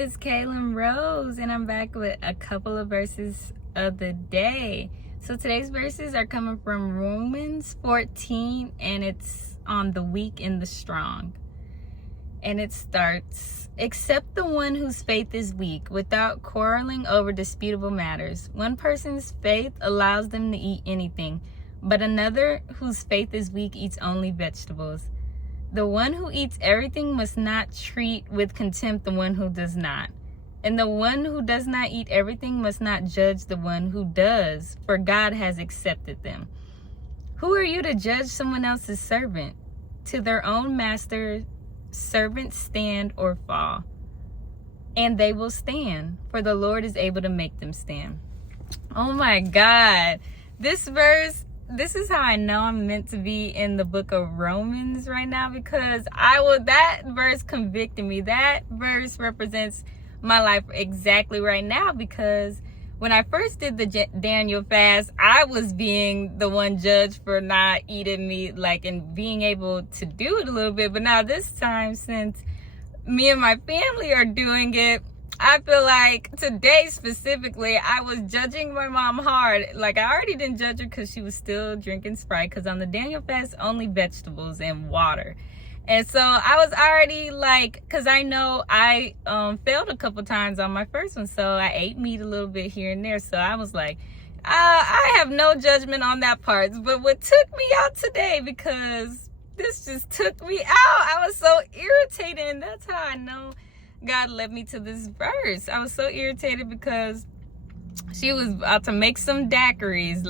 it's Kaylin Rose, and I'm back with a couple of verses of the day. So today's verses are coming from Romans 14, and it's on the weak and the strong. And it starts, "Except the one whose faith is weak, without quarreling over disputable matters. One person's faith allows them to eat anything, but another whose faith is weak eats only vegetables. The one who eats everything must not treat with contempt the one who does not. And the one who does not eat everything must not judge the one who does, for God has accepted them. Who are you to judge someone else's servant? To their own master, servants stand or fall, and they will stand, for the Lord is able to make them stand." Oh my God. This is how I know I'm meant to be in the book of Romans right now, because that verse convicted me. That verse represents my life exactly right now, because when I first did the Daniel fast, I was being the one judged for not eating meat, and being able to do it a little bit. But now this time, since me and my family are doing it, I feel like today specifically, I was judging my mom hard. I already didn't judge her because she was still drinking Sprite, because on the Daniel fast, only vegetables and water. And so I was already because I know I failed a couple times on my first one, so I ate meat a little bit here and there. So I was like, I have no judgment on that part. But what took me out today, because this just took me out, I was so irritated, and that's how I know God led me to this verse. I was so irritated because she was about to make some daiquiris,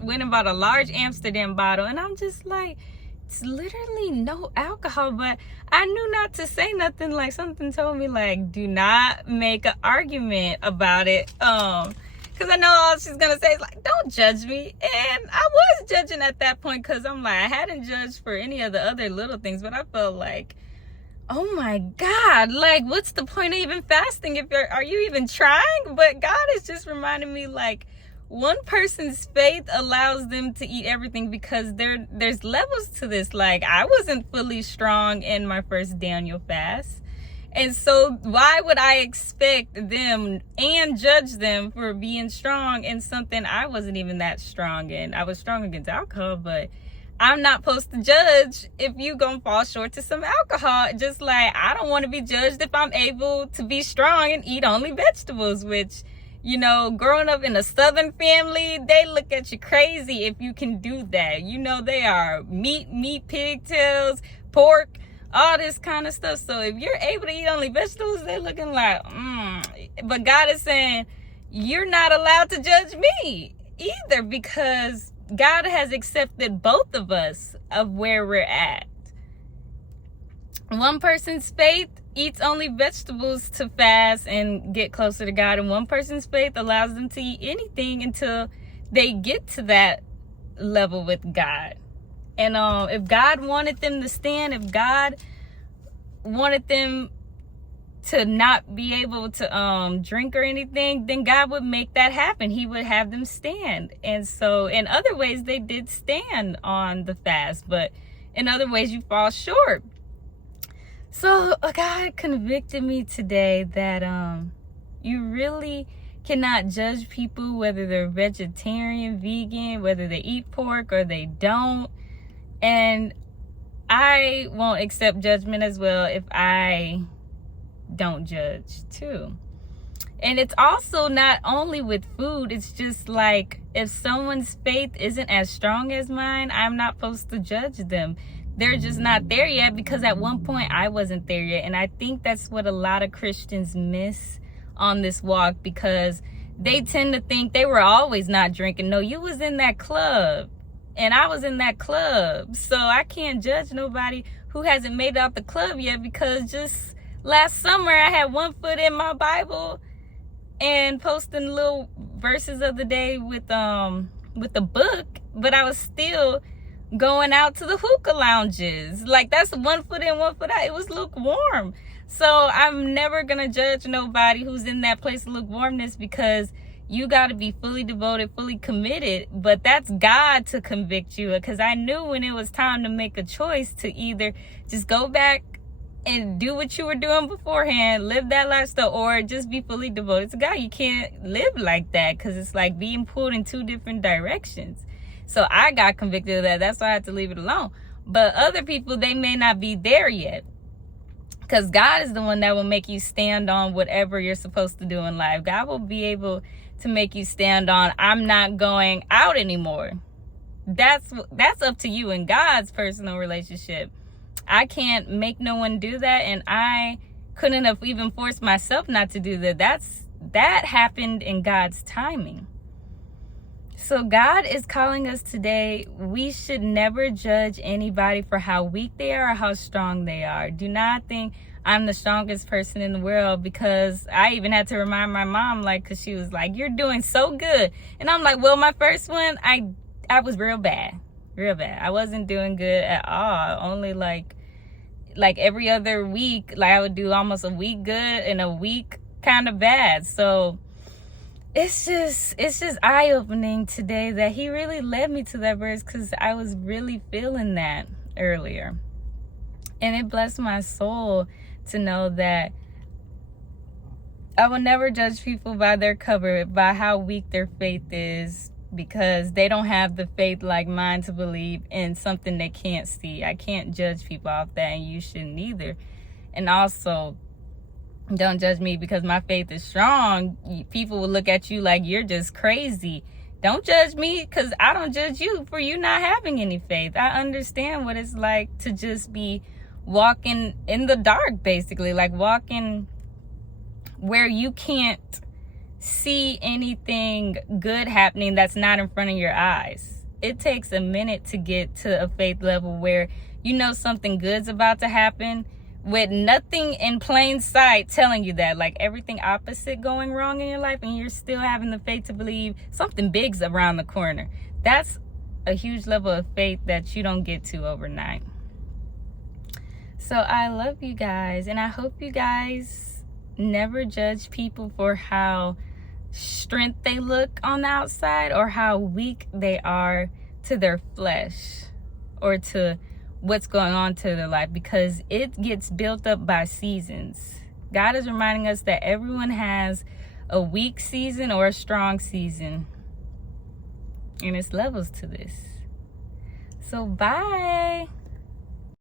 went and bought a large Amsterdam bottle, and I'm just like, it's literally no alcohol. But I knew not to say nothing. Something told me do not make an argument about it, because I know all she's gonna say is don't judge me. And I was judging at that point, because I'm I hadn't judged for any of the other little things, but I felt oh my God, what's the point of even fasting are you even trying? But God is just reminding me one person's faith allows them to eat everything, because there's levels to this. I wasn't fully strong in my first Daniel fast. And so why would I expect them and judge them for being strong in something I wasn't even that strong in? I was strong against alcohol, but I'm not supposed to judge if you gonna fall short to some alcohol. Just I don't want to be judged if I'm able to be strong and eat only vegetables, which, growing up in a Southern family, they look at you crazy if you can do that. They are meat, pigtails, pork, all this kind of stuff. So if you're able to eat only vegetables, they're looking But God is saying, you're not allowed to judge me either, because God has accepted both of us of where we're at. One person's faith eats only vegetables to fast and get closer to God, and one person's faith allows them to eat anything until they get to that level with God. And if God wanted them to stand, if God wanted them to not be able to drink or anything, then God would make that happen. He would have them stand. And so in other ways, they did stand on the fast, but in other ways you fall short. So God convicted me today that you really cannot judge people, whether they're vegetarian, vegan, whether they eat pork or they don't. And I won't accept judgment as well if I don't judge too. And it's also not only with food, it's just if someone's faith isn't as strong as mine, I'm not supposed to judge them. They're just not there yet, because at one point I wasn't there yet. And I think that's what a lot of Christians miss on this walk, because they tend to think they were always not drinking. No, you was in that club and I was in that club, so I can't judge nobody who hasn't made it out the club yet, because just last summer, I had one foot in my Bible and posting little verses of the day with the book, but I was still going out to the hookah lounges. That's one foot in, one foot out. It was lukewarm. So I'm never gonna judge nobody who's in that place of lukewarmness, because you got to be fully devoted, fully committed. But that's God to convict you, because I knew when it was time to make a choice to either just go back and do what you were doing beforehand, live that lifestyle, or just be fully devoted to God. You can't live like that, because it's like being pulled in two different directions. So I got convicted of that. That's why I had to leave it alone. But other people, they may not be there yet, because God is the one that will make you stand on whatever you're supposed to do in life. God will be able to make you stand on, I'm not going out anymore. That's up to you and God's personal relationship. I can't make no one do that, and I couldn't have even forced myself not to do that. That happened in God's timing. So God is calling us today. We should never judge anybody for how weak they are or how strong they are. Do not think I'm the strongest person in the world, because I even had to remind my mom, like, because she was like, you're doing so good. And I'm like, well, my first one, I was real bad. I wasn't doing good at all. Only like every other week, like I would do almost a week good and a week kind of bad. So it's just eye-opening today that he really led me to that verse, because I was really feeling that earlier. And it blessed my soul to know that I will never judge people by their cover, by how weak their faith is, because they don't have the faith like mine to believe in something they can't see. I can't judge people off that, and you shouldn't either. And also, don't judge me because my faith is strong. People will look at you like you're just crazy. Don't judge me, because I don't judge you for you not having any faith. I understand what it's like to just be walking in the dark, basically, like walking where you can't see anything good happening that's not in front of your eyes. It takes a minute to get to a faith level where you know something good's about to happen, with nothing in plain sight telling you that, like everything opposite going wrong in your life, and you're still having the faith to believe something big's around the corner. That's a huge level of faith that you don't get to overnight. So I love you guys, and I hope you guys never judge people for how strength they look on the outside, or how weak they are to their flesh, or to what's going on to their life, because it gets built up by seasons. God is reminding us that everyone has a weak season or a strong season, and it's levels to this. So bye.